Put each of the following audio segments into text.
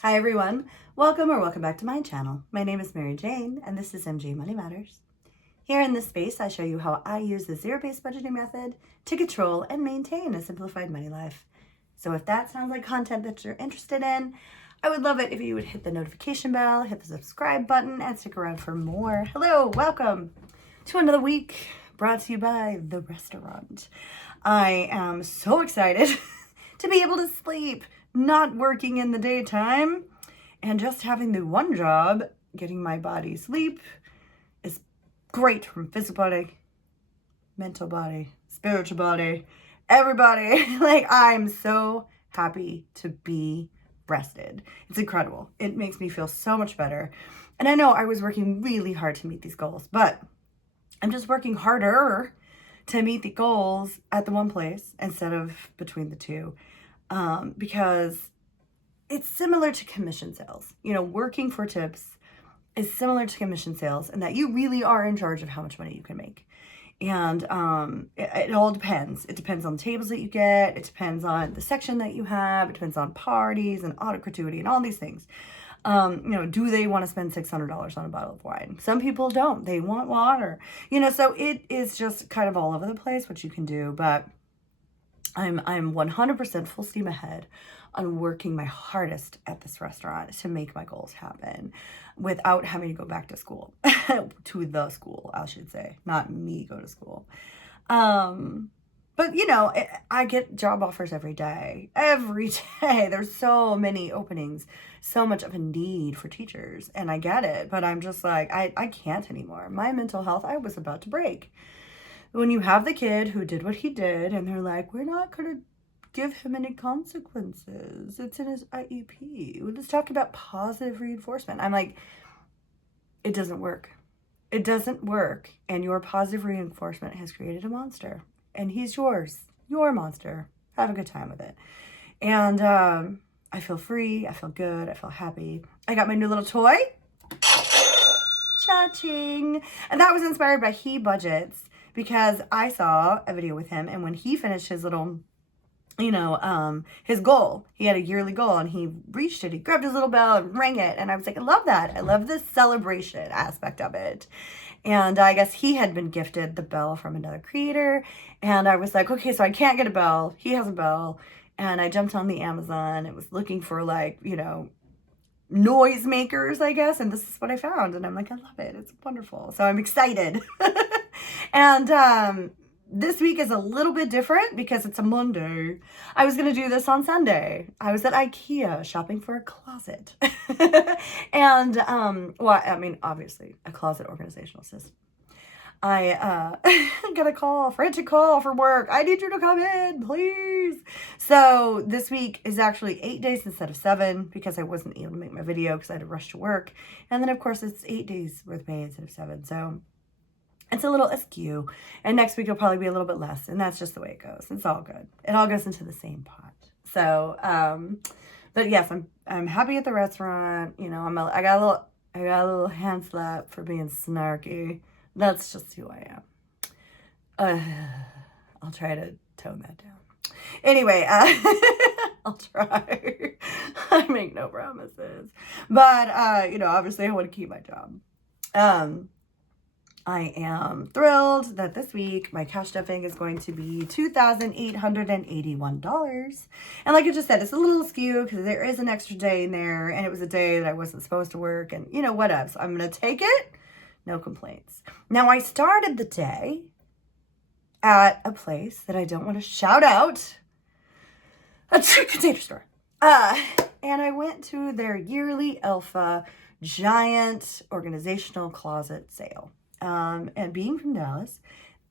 Hi everyone, welcome back to my channel. My name is Mary Jane and this is MJ Money Matters. Here in this space, I show you how I use the zero-based budgeting method to control and maintain a simplified money life. So if that sounds like content that you're interested in, I would love it if you would hit the notification bell, hit the subscribe button, and stick around for more. Hello, welcome to another week brought to you by the restaurant. I am so excited to be able to sleep, not working in the daytime, and just having the one job, getting my body sleep, is great from physical body, mental body, spiritual body, everybody. Like, I'm so happy to be rested. It's incredible. It makes me feel so much better. And I know I was working really hard to meet these goals, but I'm just working harder to meet the goals at the one place instead of between the two. Because it's similar to commission sales. You know, working for tips is similar to commission sales in that you really are in charge of how much money you can make. And it all depends. It depends on the tables that you get. It depends on the section that you have. It depends on parties and audit gratuity and all these things. Do they want to spend $600 on a bottle of wine? Some people don't. They want water. So it is just kind of all over the place what you can do. But I'm 100% full steam ahead on working my hardest at this restaurant to make my goals happen without having to go back to school, to the school, I should say, not me go to school. But I get job offers every day. There's so many openings, so much of a need for teachers, and I get it, but I'm just like, I can't anymore. My mental health, I was about to break. When you have the kid who did what he did and they're like, we're not going to give him any consequences. It's in his IEP. We're just talking about positive reinforcement. I'm like, it doesn't work. It doesn't work. And your positive reinforcement has created a monster. And he's yours. Your monster. Have a good time with it. And I feel free. I feel good. I feel happy. I got my new little toy. Cha-ching. And that was inspired by He Budgets, because I saw a video with him, and when he finished his little, his goal, he had a yearly goal, and he reached it. He grabbed his little bell and rang it, and I was like, I love that. I love the celebration aspect of it. And I guess he had been gifted the bell from another creator, and I was like, okay, so I can't get a bell. He has a bell, and I jumped on the Amazon. It was looking for noise makers, I guess, and this is what I found, and I'm like, I love it. It's wonderful. So I'm excited. And this week is a little bit different because it's a Monday. I was going to do this on Sunday. I was at IKEA shopping for a closet. And, obviously, a closet organizational system. I got a frantic call from work. I need you to come in, please. So this week is actually 8 days instead of 7 because I wasn't able to make my video because I had to rush to work. And then, of course, it's 8 days worth of pay instead of 7. So it's a little askew. And next week, it'll probably be a little bit less. And that's just the way it goes. It's all good. It all goes into the same pot. So, but yes, I'm happy at the restaurant. I got a little hand slap for being snarky. That's just who I am. I'll try to tone that down. Anyway, I'll try. I make no promises. But, obviously I want to keep my job. I am thrilled that this week my cash stuffing is going to be $2,881. And like I just said, it's a little skew because there is an extra day in there, and it was a day that I wasn't supposed to work, and whatever. So I'm going to take it. No complaints. Now, I started the day at a place that I don't want to shout out, a container store. And I went to their yearly Alpha giant organizational closet sale. And being from Dallas,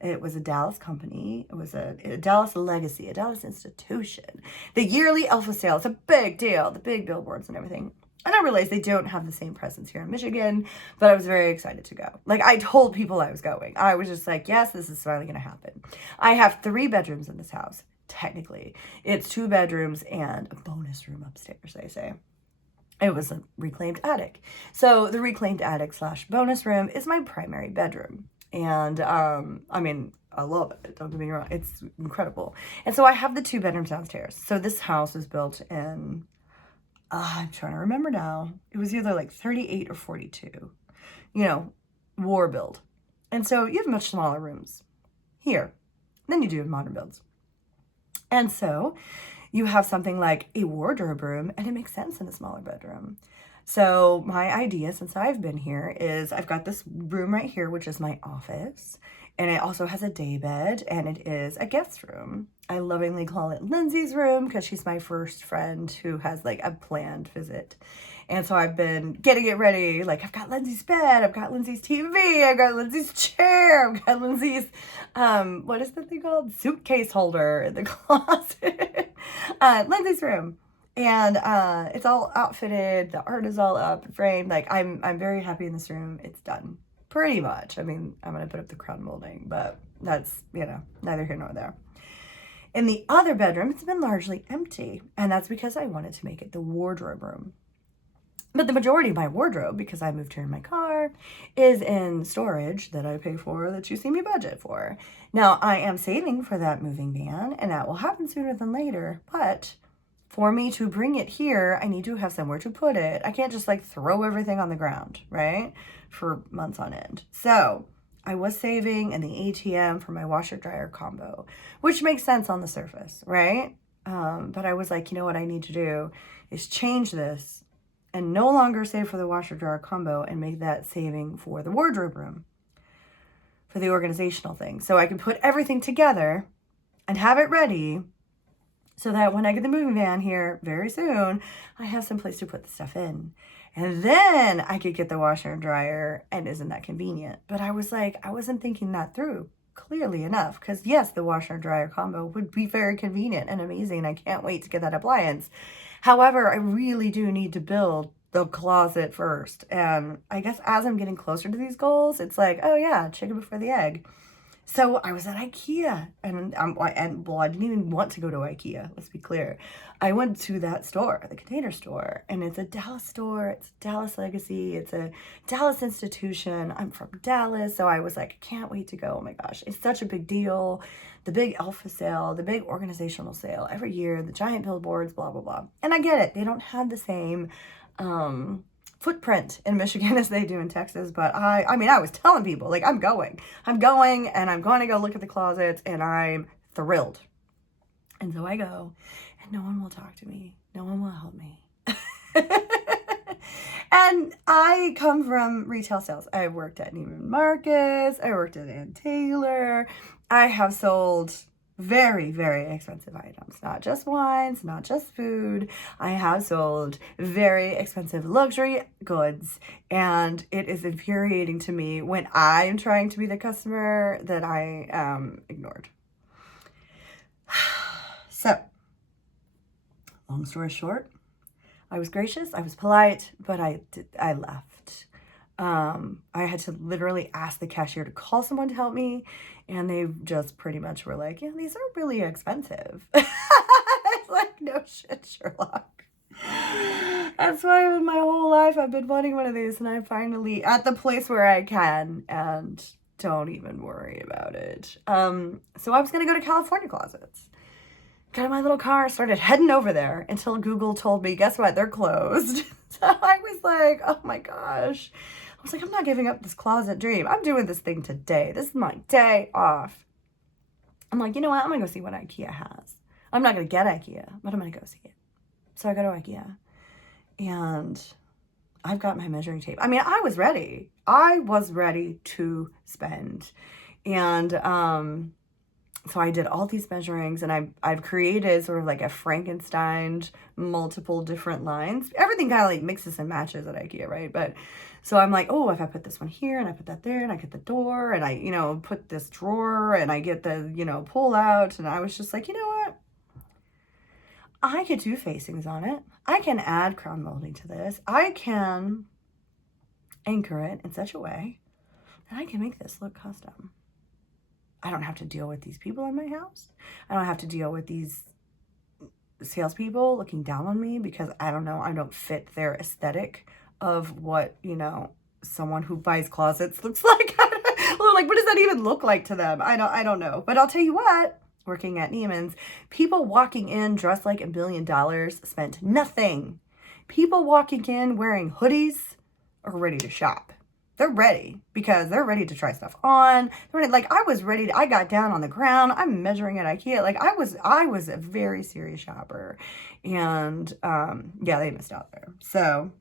it was a Dallas company. It was a Dallas legacy, a Dallas institution. The yearly Alpha sale is a big deal, the big billboards and everything. And I realized they don't have the same presence here in Michigan, but I was very excited to go. Like, I told people I was going. I was just like, yes, this is finally going to happen. I have 3 bedrooms in this house, technically. It's 2 bedrooms and a bonus room upstairs, they say. It was a reclaimed attic. So the reclaimed attic / bonus room is my primary bedroom. And, I love it. Don't get me wrong. It's incredible. And so I have the 2 bedrooms downstairs. So this house was built in I'm trying to remember now. It was either like 38 or 42, war build. And so you have much smaller rooms here than you do in modern builds. And so you have something like a wardrobe room, and it makes sense in a smaller bedroom. So my idea, since I've been here, is I've got this room right here, which is my office, and it also has a day bed, and it is a guest room. I lovingly call it Lindsay's room because she's my first friend who has like a planned visit. And so I've been getting it ready. Like, I've got Lindsay's bed, I've got Lindsay's TV, I've got Lindsay's chair, I've got Lindsay's, what is that thing called? Suitcase holder in the closet. Lindsay's room. And it's all outfitted. The art is all up, framed. Like, I'm very happy in this room. It's done. Pretty much. I mean, I'm going to put up the crown molding, but that's, neither here nor there. In the other bedroom, it's been largely empty. And that's because I wanted to make it the wardrobe room. But the majority of my wardrobe, because I moved here in my car, is in storage that I pay for, that you see me budget for. Now, I am saving for that moving van, and that will happen sooner than later. But for me to bring it here, I need to have somewhere to put it. I can't just like throw everything on the ground, right? For months on end. So I was saving in the ATM for my washer dryer combo, which makes sense on the surface, right? But I was like, what I need to do is change this and no longer save for the washer dryer combo and make that saving for the wardrobe room, for the organizational thing. So I can put everything together and have it ready so that when I get the moving van here very soon, I have some place to put the stuff in. And then I could get the washer and dryer, and isn't that convenient? But I was like, I wasn't thinking that through clearly enough, because yes, the washer and dryer combo would be very convenient and amazing. I can't wait to get that appliance. However, I really do need to build the closet first. And I guess as I'm getting closer to these goals, it's like, oh yeah, chicken before the egg. So I was at IKEA, and I didn't even want to go to IKEA, let's be clear. I went to that store, the Container Store, and it's a Dallas store, it's a Dallas legacy, it's a Dallas institution. I'm from Dallas, so I was like, I can't wait to go. Oh my gosh, it's such a big deal. The big alpha sale, the big organizational sale every year, the giant billboards, blah, blah, blah. And I get it, they don't have the same footprint in Michigan as they do in Texas, but I was telling people, like, I'm going and I'm going to go look at the closets, and I'm thrilled. And so I go, and no one will talk to me. No one will help me. And I come from retail sales. I worked at Neiman Marcus. I worked at Ann Taylor. I have sold very, very expensive items, not just wines, not just food. I have sold very expensive luxury goods, and it is infuriating to me when I'm trying to be the customer that I am ignored. So, long story short, I was gracious, I was polite, but I left. I had to literally ask the cashier to call someone to help me, and they just pretty much were like, yeah, these are really expensive. It's like, no shit, Sherlock. That's why in my whole life I've been wanting one of these, and I'm finally at the place where I can, and don't even worry about it. So I was going to go to California Closets. Got in my little car, started heading over there until Google told me, guess what, they're closed. So I was like, oh my gosh. I was like, I'm not giving up this closet dream. I'm doing this thing today. This is my day off. I'm like, you know what? I'm going to go see what IKEA has. I'm not going to get IKEA, but I'm going to go see it. So I go to IKEA, and I've got my measuring tape. I mean, I was ready. I was ready to spend. And so I did all these measurings, and I've created sort of like a Frankenstein, multiple different lines. Everything kind of like mixes and matches at IKEA, right? But so I'm like, oh, if I put this one here and I put that there and I get the door and I, put this drawer and I get the, pull out. And I was just like, you know what? I could do facings on it. I can add crown molding to this. I can anchor it in such a way that I can make this look custom. I don't have to deal with these people in my house. I don't have to deal with these salespeople looking down on me because I don't fit their aesthetic of what, someone who buys closets looks like. Like, what does that even look like to them? I don't know. But I'll tell you what, working at Neiman's, people walking in dressed like $1 billion spent nothing People walking in wearing hoodies are ready to shop. They're ready because they're ready to try stuff on. They're ready, like I was ready. I got down on the ground. I'm measuring at IKEA. Like I was a very serious shopper, and yeah, they missed out there. So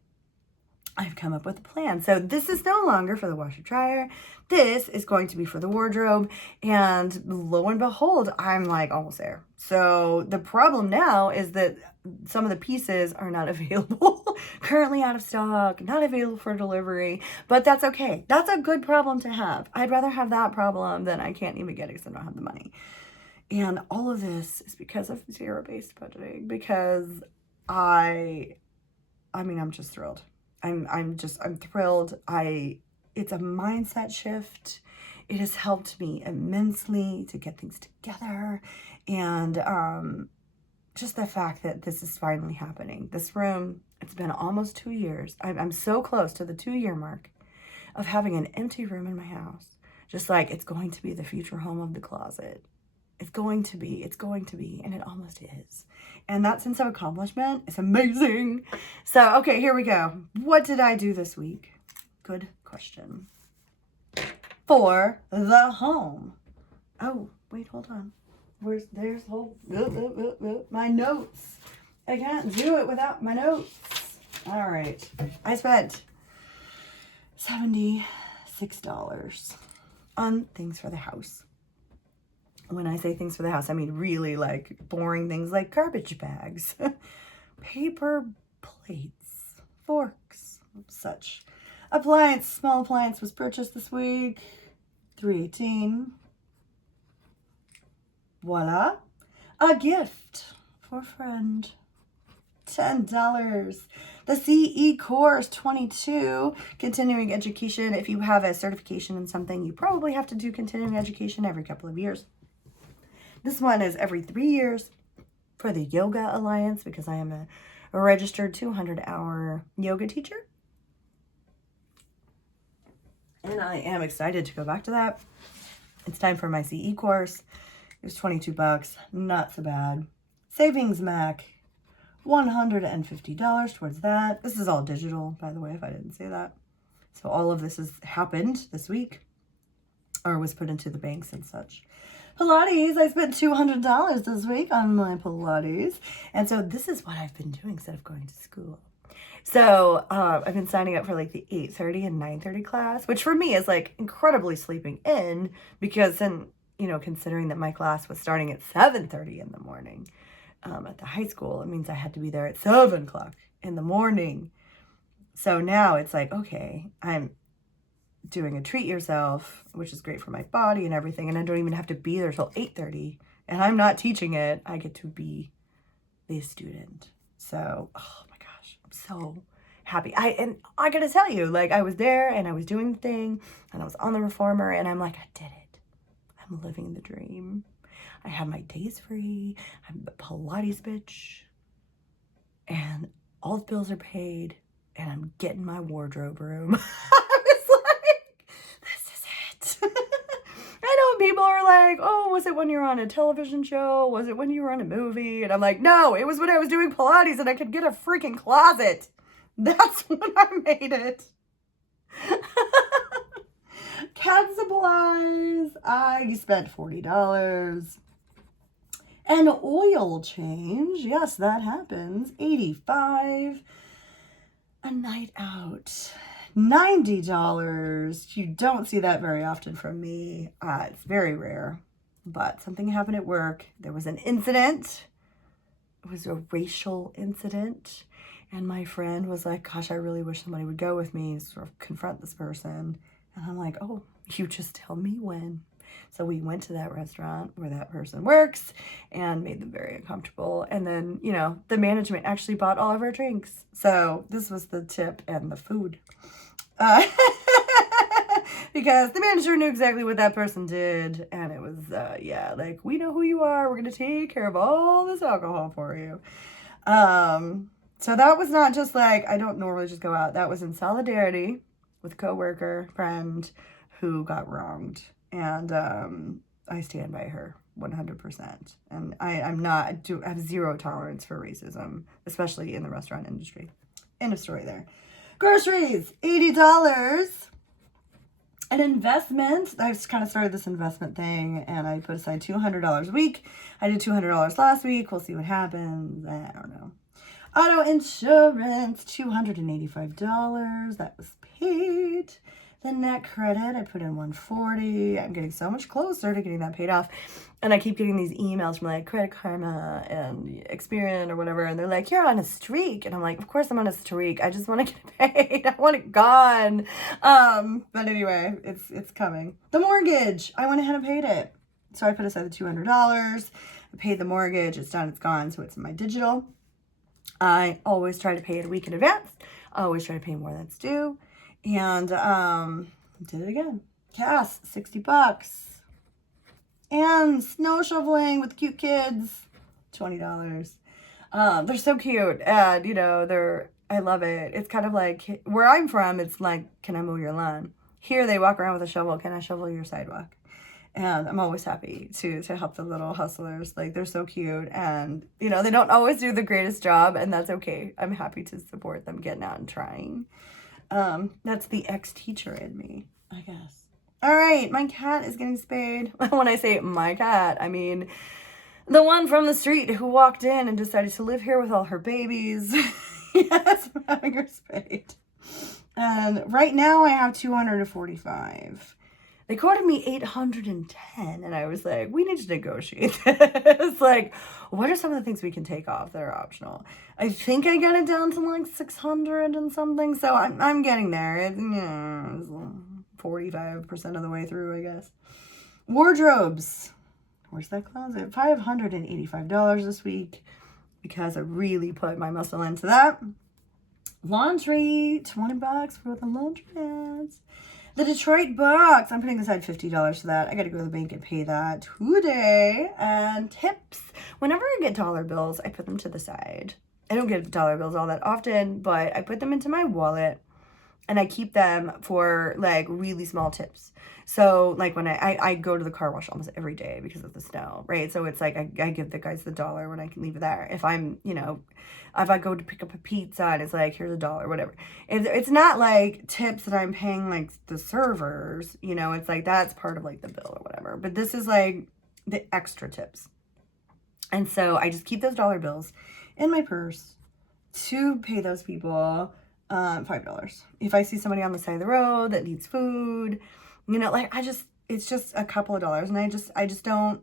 I've come up with a plan. So this is no longer for the washer dryer. This is going to be for the wardrobe. And lo and behold, I'm like almost there. So the problem now is that some of the pieces are not available, currently out of stock, not available for delivery, but that's okay. That's a good problem to have. I'd rather have that problem than I can't even get it because I don't have the money. And all of this is because of zero-based budgeting, because I'm just thrilled. I'm thrilled. It's a mindset shift. It has helped me immensely to get things together. And just the fact that this is finally happening. This room, it's been almost 2 years. I'm so close to the 2-year mark of having an empty room in my house. Just like it's going to be the future home of the closet. It's going to be, and it almost is. And that sense of accomplishment is amazing. So, okay, here we go. What did I do this week? Good question. For the home. Oh, wait, hold on. My notes. I can't do it without my notes. All right. I spent $76 on things for the house. When I say things for the house, I mean really like boring things like garbage bags, paper plates, forks, such. Small appliance was purchased this week, $3.18. Voila. A gift for a friend, $10. The CE course, $22. Continuing education. If you have a certification in something, you probably have to do continuing education every couple of years. This one is every 3 years for the Yoga Alliance because I am a registered 200-hour yoga teacher. And I am excited to go back to that. It's time for my CE course. It was $22, not so bad. Savings Mac, $150 towards that. This is all digital, by the way, if I didn't say that. So all of this has happened this week or was put into the banks and such. Pilates, I spent $200 this week on my Pilates. And so this is what I've been doing instead of going to school. So I've been signing up for like the 8:30 and 9:30 class, which for me is like incredibly sleeping in because then, you know, considering that my class was starting at 7:30 in the morning at the high school, it means I had to be there at 7 o'clock in the morning. So now it's like, okay, I'm doing a treat yourself, which is great for my body and everything. And I don't even have to be there till 8:30 and I'm not teaching it. I get to be the student. So, oh my gosh, I'm so happy. I got to tell you, like I was there and I was doing the thing and I was on the reformer and I'm like, I did it. I'm living the dream. I have my days free. I'm the Pilates bitch and all the bills are paid and I'm getting my wardrobe room. I know people are like, oh, was it when you were on a television show? Was it when you were on a movie? And I'm like, no, it was when I was doing Pilates and I could get a freaking closet. That's when I made it. Cat supplies, I spent $40. And oil change, yes, that happens, $85. A night out. $90. You don't see that very often from me. It's very rare, but something happened at work. There was an incident. It was a racial incident. And my friend was like, gosh, I really wish somebody would go with me and sort of confront this person. And I'm like, oh, you just tell me when. So we went to that restaurant where that person works and made them very uncomfortable. And then, you know, the management actually bought all of our drinks. So this was the tip and the food. Because the manager knew exactly what that person did. And it was, yeah, like, we know who you are. We're going to take care of all this alcohol for you. So that was not just like, I don't normally just go out. That was in solidarity with a coworker, friend who got wronged. And I stand by her. 100%. And I have zero tolerance for racism, especially in the restaurant industry. End of story there. Groceries, $80. An investment. I've kind of started this investment thing, and I put aside $200 a week. I did $200 last week. We'll see what happens. I don't know. Auto insurance, $285. That was paid. The net credit, I put in $140. I'm getting so much closer to getting that paid off. And I keep getting these emails from like Credit Karma and Experian or whatever. And they're like, you're on a streak. And I'm like, of course I'm on a streak. I just want to get paid. I want it gone. But anyway, it's coming. The mortgage, I went ahead and paid it. So I put aside the $200. I paid the mortgage. It's done. It's gone. So it's in my digital. I always try to pay it a week in advance. I always try to pay more that's due. And did it again. Gas, $60. And snow shoveling with cute kids, $20. They're so cute. And, you know, I love it. It's kind of like, where I'm from, it's like, can I mow your lawn? Here they walk around with a shovel. Can I shovel your sidewalk? And I'm always happy to help the little hustlers. Like, they're so cute. And, you know, they don't always do the greatest job, and that's okay. I'm happy to support them getting out and trying. That's the ex-teacher in me, I guess. All right, my cat is getting spayed. When I say my cat, I mean the one from the street who walked in and decided to live here with all her babies. Yes, I'm having her spayed. And right now I have 245. They quoted me 810, and I was like, we need to negotiate this. Like, what are some of the things we can take off that are optional? I think I got it down to like 600 and something, so I'm getting there. It's 45% of the way through, I guess. Wardrobes. Where's that closet? $585 this week because I really put my muscle into that. Laundry, $20 for the laundromats. The Detroit box, I'm putting aside $50 for that. I got to go to the bank and pay that today. And tips. Whenever I get dollar bills, I put them to the side. I don't get dollar bills all that often, but I put them into my wallet and I keep them for like really small tips. So like when I go to the car wash almost every day because of the snow, right? So it's like I give the guys the $1 when I can leave it there. If I'm, you know, if I go to pick up a pizza and it's like, here's $1, whatever. It's not like tips that I'm paying like the servers, you know, it's like that's part of like the bill or whatever. But this is like the extra tips. And so I just keep those dollar bills in my purse to pay those people $5. If I see somebody on the side of the road that needs food, you know, like it's just a couple of dollars, and I just don't,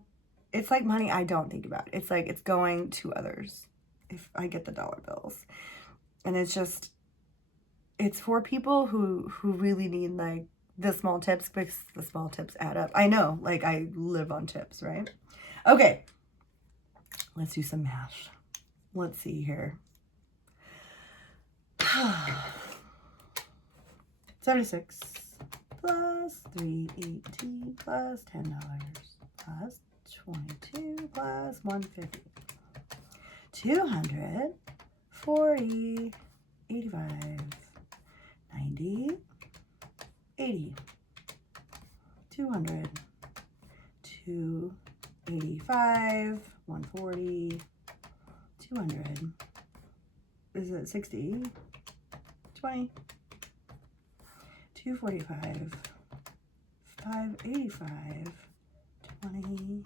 it's like money I don't think about. It's like it's going to others if I get the dollar bills. And it's for people who really need like the small tips, because the small tips add up. I know, like I live on tips, right? Okay, let's do some math. Let's see here. 76 plus 318 plus $10 plus 22 plus 150. 200, 40, 85, 90, 80, 200, 285, 140, 200. Is it 60? 20, 245, 585, 20,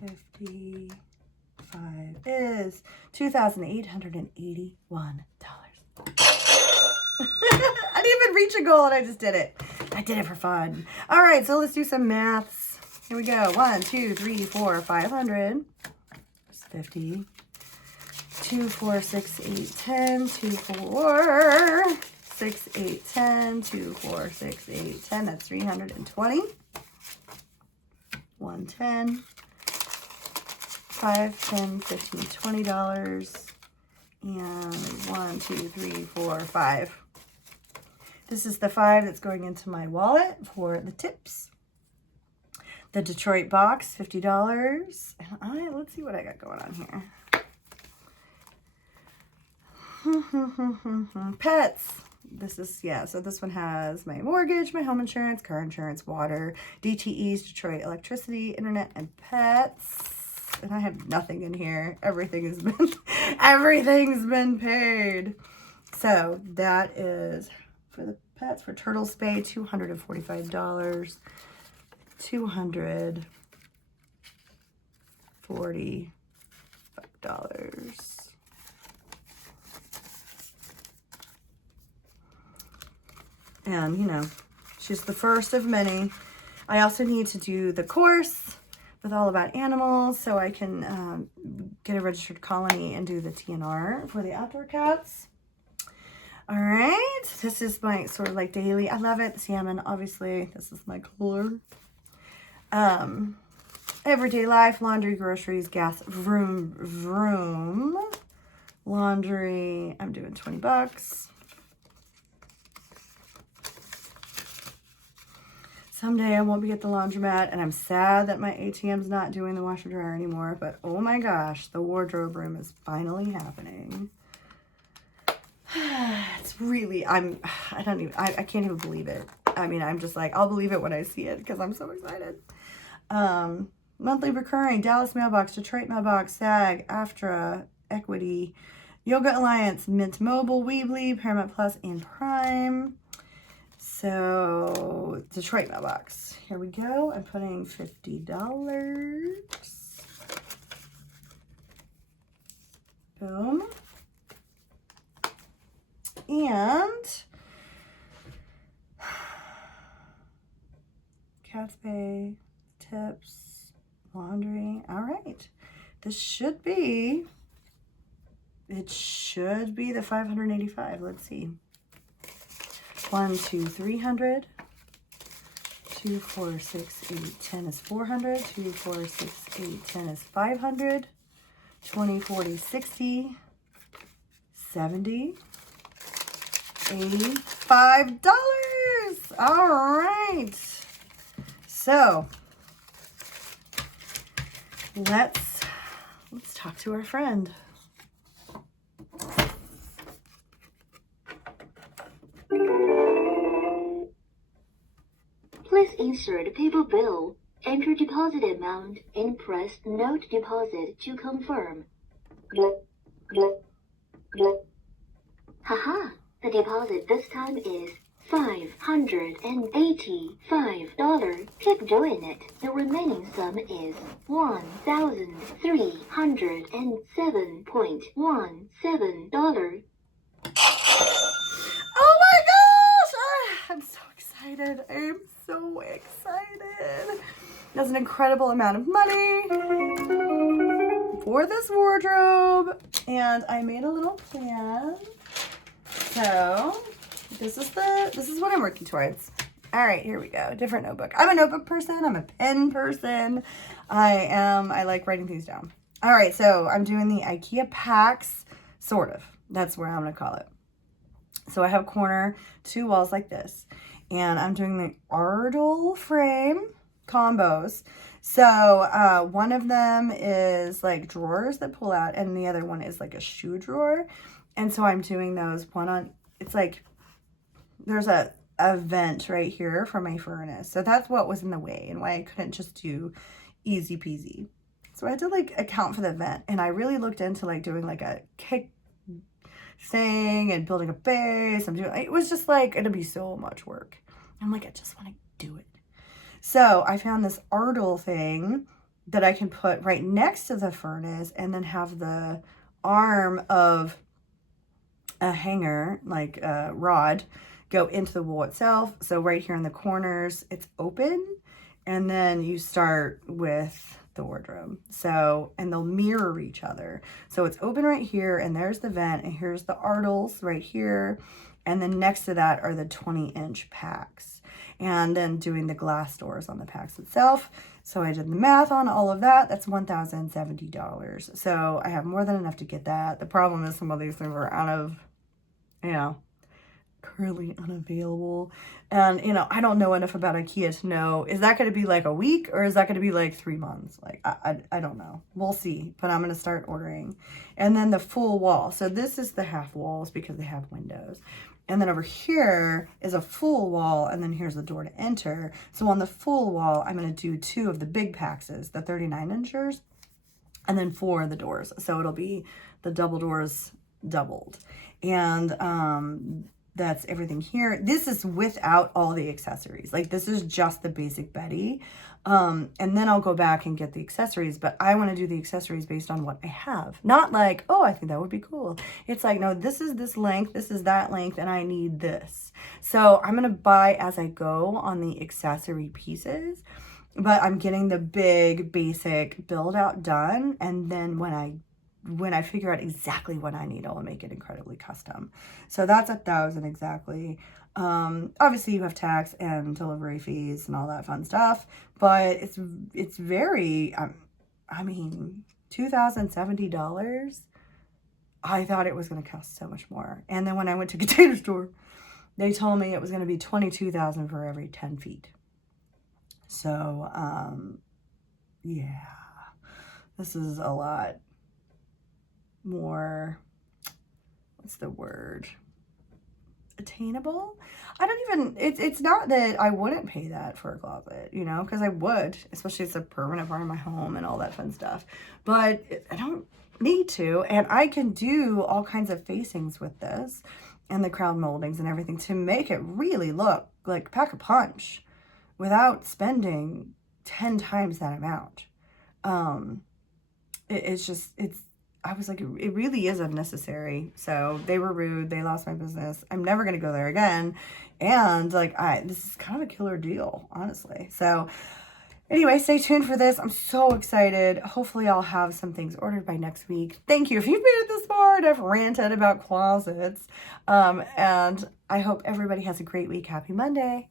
50, 5 is $2,881. I didn't even reach a goal and I just did it. I did it for fun. All right, so let's do some maths. Here we go. 1, 2, 3, 4, 500. 50. 2, 4, 6, 8, 10. 2, 4, 6, 8, 10. 2, 4, 6, 8, 10. That's 320. 110. 5, 10, 15, $20. And 1, 2, 3, 4, 5. This is the 5 that's going into my wallet for the tips. The Detroit box, $50. And let's see what I got going on here. Pets. This is, yeah, so this one has my mortgage, my home insurance, car insurance, water, DTEs, Detroit electricity, internet, and pets. And I have nothing in here. Everything's been paid. So that is for the pets, for turtle spay, $245. $245. And, you know, she's the first of many. I also need to do the course with All About Animals so I can get a registered colony and do the TNR for the outdoor cats. All right, this is my sort of like daily. I love it. Salmon, obviously. This is my color. Everyday life, laundry, groceries, gas, vroom. Laundry, I'm doing $20. Someday I won't be at the laundromat, and I'm sad that my ATM's not doing the washer dryer anymore, but oh my gosh, the wardrobe room is finally happening. It's really, I can't even believe it. I mean, I'm just like, I'll believe it when I see it because I'm so excited. Monthly recurring, Dallas Mailbox, Detroit Mailbox, SAG, AFTRA, Equity, Yoga Alliance, Mint Mobile, Weebly, Paramount Plus, and Prime. So, Detroit Mailbox. Here we go. I'm putting $50. Boom. And Cat's Bay, tips, laundry. All right. This should be, it should be the $585. Let's see. 1, 2, 300. 2, 4, 6, 8, 10 is 400. 2, 4, 6, 8, 10 is 500. 20, 40, 60, 70, $85. All right. So let's talk to our friend. Please insert paper bill, enter deposit amount, and press note deposit to confirm. Haha, the deposit this time is $585. Keep doing it. The remaining sum is $1,307.17. Oh my gosh! I'm so excited. I am so excited. That's an incredible amount of money for this wardrobe. And I made a little plan. So this is what I'm working towards. All right, here we go. Different notebook. I'm a notebook person. I'm a pen person. I like writing things down. All right, so I'm doing the IKEA packs, sort of. That's where I'm gonna call it. So I have a corner, 2 walls like this. And I'm doing the Ardell frame combos. So one of them is like drawers that pull out, and the other one is like a shoe drawer. And so I'm doing those one on, it's like, there's a vent right here for my furnace. So that's what was in the way and why I couldn't just do easy peasy. So I had to like account for the vent. And I really looked into like doing like a kick thing and building a base. It was just like, it'd be so much work. I'm like, I just want to do it. So I found this Ardell thing that I can put right next to the furnace and then have the arm of a hanger, like a rod, go into the wall itself. So right here in the corners, it's open. And then you start with the wardrobe. So, and they'll mirror each other. So it's open right here, and there's the vent, and here's the Ardells right here. And then next to that are the 20-inch packs. And then doing the glass doors on the packs itself. So I did the math on all of that. That's $1,070. So I have more than enough to get that. The problem is some of these things are out of, you know, currently unavailable. And, you know, I don't know enough about IKEA to know, is that going to be like a week or is that going to be like 3 months? Like, I don't know. We'll see, but I'm going to start ordering. And then the full wall. So this is the half walls because they have windows. And then over here is a full wall, and then here's the door to enter. So on the full wall, I'm going to do 2 of the big paxes, the 39 inchers, and then 4 of the doors. So it'll be the double doors doubled. And that's everything here. This is without all the accessories. Like, this is just the basic Betty. And then I'll go back and get the accessories, but I want to do the accessories based on what I have. Not like, oh, I think that would be cool. It's like, no, this is this length, this is that length, and I need this. So I'm going to buy as I go on the accessory pieces, but I'm getting the big basic build out done. And then when I figure out exactly what I need, I'll make it incredibly custom. So that's $1,000 exactly. Obviously you have tax and delivery fees and all that fun stuff, but it's very, I mean, $2,070. I thought it was going to cost so much more. And then when I went to Container Store, they told me it was going to be $22,000 for every 10 feet. So, yeah, this is a lot more, what's the word? Attainable. I don't even, it's not that I wouldn't pay that for a closet, you know, because I would, especially it's a permanent part of my home and all that fun stuff, but I don't need to. And I can do all kinds of facings with this and the crown moldings and everything to make it really look like pack a punch without spending 10 times that amount. I was like, it really is unnecessary. So they were rude. They lost my business. I'm never going to go there again. And like, this is kind of a killer deal, honestly. So anyway, stay tuned for this. I'm so excited. Hopefully I'll have some things ordered by next week. Thank you. If you've made it this far and I've ranted about closets. And I hope everybody has a great week. Happy Monday.